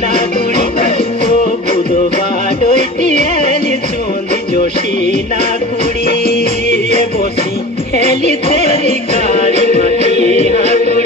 ना दुड़ी ओ बुधवा डोइटियाली चोंदी जोशी ना कुड़ी ये बोसी हेली तेरी काली मती हाथ